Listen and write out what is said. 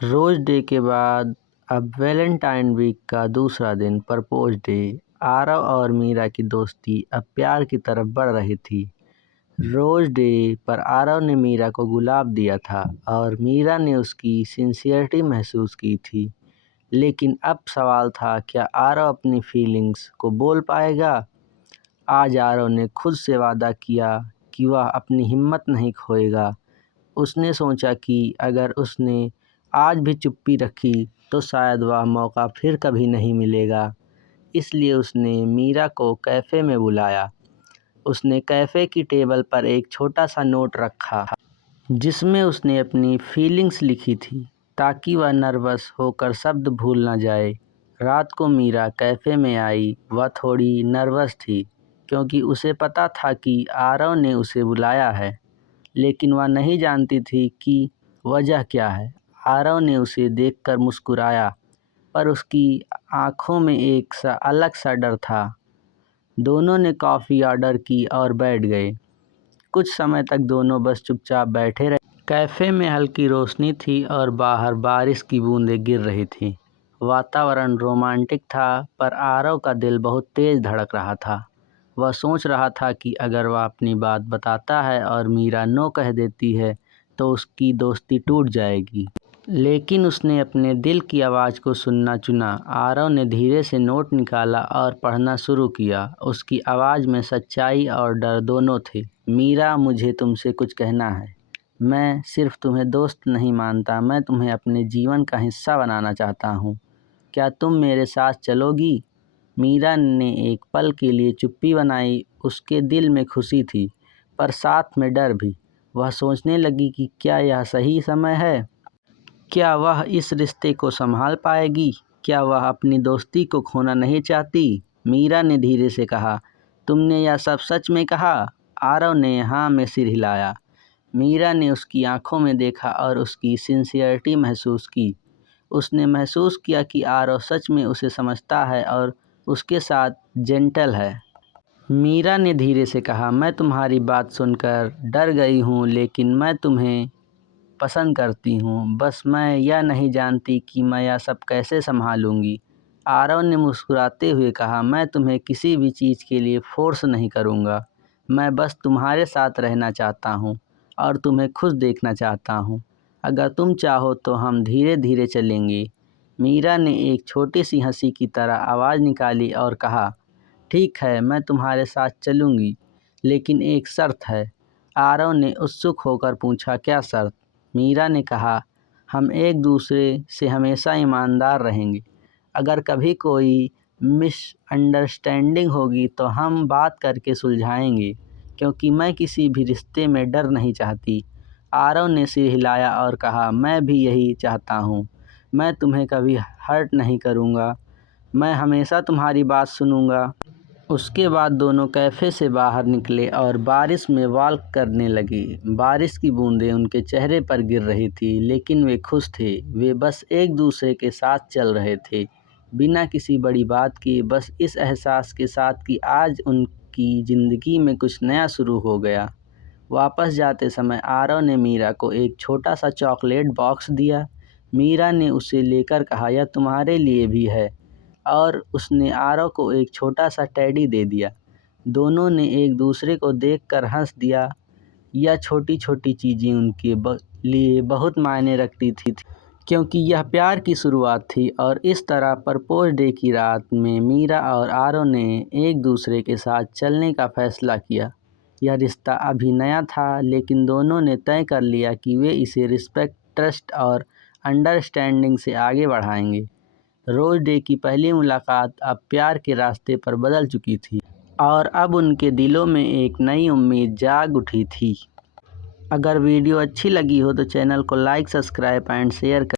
Rose day के बाद अब वैलेंटाइन वीक का दूसरा दिन प्रपोज डे। आरव और मीरा की दोस्ती अब प्यार की तरफ बढ़ रही थी। रोज डे पर आरव ने मीरा को गुलाब दिया था और मीरा ने उसकी सिंसियरिटी महसूस की थी। लेकिन अब सवाल था, क्या आरव अपनी फीलिंग्स को बोल पाएगा? आज आरव ने खुद से वादा किया कि वह अपनी हिम्मत नहीं खोएगा। उसने सोचा कि अगर उसने आज भी चुप्पी रखी तो शायद वह मौका फिर कभी नहीं मिलेगा। इसलिए उसने मीरा को कैफ़े में बुलाया। उसने कैफ़े की टेबल पर एक छोटा सा नोट रखा जिसमें उसने अपनी फीलिंग्स लिखी थी ताकि वह नर्वस होकर शब्द भूल न जाए। रात को मीरा कैफ़े में आई। वह थोड़ी नर्वस थी क्योंकि उसे पता था कि आरव ने उसे बुलाया है, लेकिन वह नहीं जानती थी कि वजह क्या है। आरव ने उसे देखकर मुस्कुराया, पर उसकी आंखों में एक अलग सा डर था। दोनों ने कॉफ़ी ऑर्डर की और बैठ गए। कुछ समय तक दोनों बस चुपचाप बैठे रहे। कैफ़े में हल्की रोशनी थी और बाहर बारिश की बूंदें गिर रही थीं। वातावरण रोमांटिक था, पर आरव का दिल बहुत तेज़ धड़क रहा था। वह सोच रहा था कि अगर वह अपनी बात बताता है और मीरा नो कह देती है तो उसकी दोस्ती टूट जाएगी। लेकिन उसने अपने दिल की आवाज़ को सुनना चुना। आरव ने धीरे से नोट निकाला और पढ़ना शुरू किया। उसकी आवाज़ में सच्चाई और डर दोनों थे। मीरा, मुझे तुमसे कुछ कहना है। मैं सिर्फ तुम्हें दोस्त नहीं मानता, मैं तुम्हें अपने जीवन का हिस्सा बनाना चाहता हूँ। क्या तुम मेरे साथ चलोगी? मीरा ने एक पल के लिए चुप्पी बनाई। उसके दिल में खुशी थी, पर साथ में डर भी। वह सोचने लगी कि क्या यह सही समय है? क्या वह इस रिश्ते को संभाल पाएगी? क्या वह अपनी दोस्ती को खोना नहीं चाहती? मीरा ने धीरे से कहा, तुमने यह सब सच में कहा? आरव ने हाँ में सिर हिलाया। मीरा ने उसकी आंखों में देखा और उसकी सिंसियरिटी महसूस की। उसने महसूस किया कि आरव सच में उसे समझता है और उसके साथ जेंटल है। मीरा ने धीरे से कहा, मैं तुम्हारी बात सुनकर डर गई हूँ, लेकिन मैं तुम्हें पसंद करती हूँ। बस मैं यह नहीं जानती कि मैं यह सब कैसे संभालूंगी। आरव ने मुस्कुराते हुए कहा, मैं तुम्हें किसी भी चीज़ के लिए फोर्स नहीं करूँगा। मैं बस तुम्हारे साथ रहना चाहता हूँ और तुम्हें खुश देखना चाहता हूँ। अगर तुम चाहो तो हम धीरे धीरे चलेंगे। मीरा ने एक छोटी सी हंसी की तरह आवाज़ निकाली और कहा, ठीक है, मैं तुम्हारे साथ चलूँगी, लेकिन एक शर्त है। आरव ने उत्सुक होकर पूछा, क्या शर्त? मीरा ने कहा, हम एक दूसरे से हमेशा ईमानदार रहेंगे। अगर कभी कोई मिसअंडरस्टैंडिंग होगी तो हम बात करके सुलझाएंगे, क्योंकि मैं किसी भी रिश्ते में डर नहीं चाहती। आरव ने सिर हिलाया और कहा, मैं भी यही चाहता हूँ। मैं तुम्हें कभी हर्ट नहीं करूँगा। मैं हमेशा तुम्हारी बात सुनूँगा। उसके बाद दोनों कैफ़े से बाहर निकले और बारिश में वॉक करने लगे। बारिश की बूंदें उनके चेहरे पर गिर रही थी, लेकिन वे खुश थे। वे बस एक दूसरे के साथ चल रहे थे, बिना किसी बड़ी बात के, बस इस एहसास के साथ कि आज उनकी ज़िंदगी में कुछ नया शुरू हो गया। वापस जाते समय आरव ने मीरा को एक छोटा सा चॉकलेट बॉक्स दिया। मीरा ने उसे लेकर कहा, यह तुम्हारे लिए भी है, और उसने आरव को एक छोटा सा टेडी दे दिया। दोनों ने एक दूसरे को देखकर हंस दिया। यह छोटी छोटी चीज़ें उनके लिए बहुत मायने रखती थी, क्योंकि यह प्यार की शुरुआत थी। और इस तरह प्रपोज डे की रात में मीरा और आरव ने एक दूसरे के साथ चलने का फैसला किया। यह रिश्ता अभी नया था, लेकिन दोनों ने तय कर लिया कि वे इसे रिस्पेक्ट, ट्रस्ट और अंडरस्टैंडिंग से आगे बढ़ाएंगे। रोज डे की पहली मुलाकात अब प्यार के रास्ते पर बदल चुकी थी और अब उनके दिलों में एक नई उम्मीद जाग उठी थी। अगर वीडियो अच्छी लगी हो तो चैनल को लाइक, सब्सक्राइब एंड शेयर कर